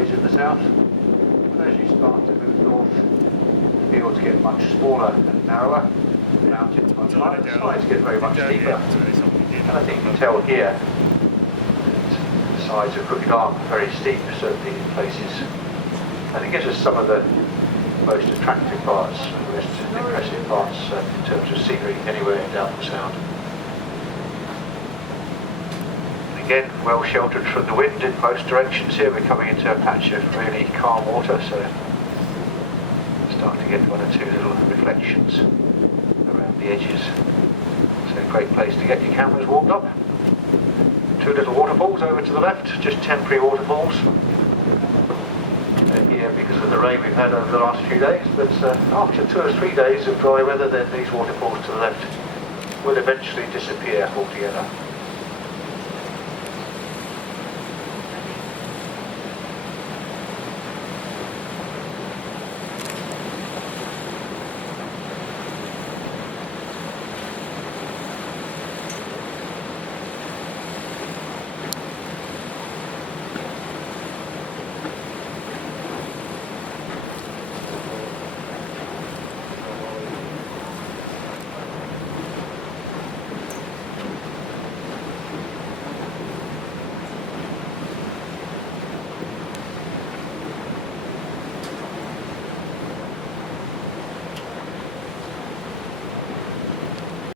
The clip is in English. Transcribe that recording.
ways in the south. But as you start to move north, the fields get much smaller and narrower, the mountains much higher, the sides get very much steeper. And I think you can tell here that the sides of Crooked Arm are very steep, certainly in places. And it gives us some of the most attractive parts, the most impressive parts in terms of scenery anywhere in Doubtful Sound. Again, well sheltered from the wind in most directions here. We're coming into a patch of really calm water, so starting to get one or two little reflections around the edges. So a great place to get your cameras warmed up. Two little waterfalls over to the left, just temporary waterfalls. Here because of the rain we've had over the last few days, but after 2 or 3 days of dry weather, then these waterfalls to the left will eventually disappear altogether.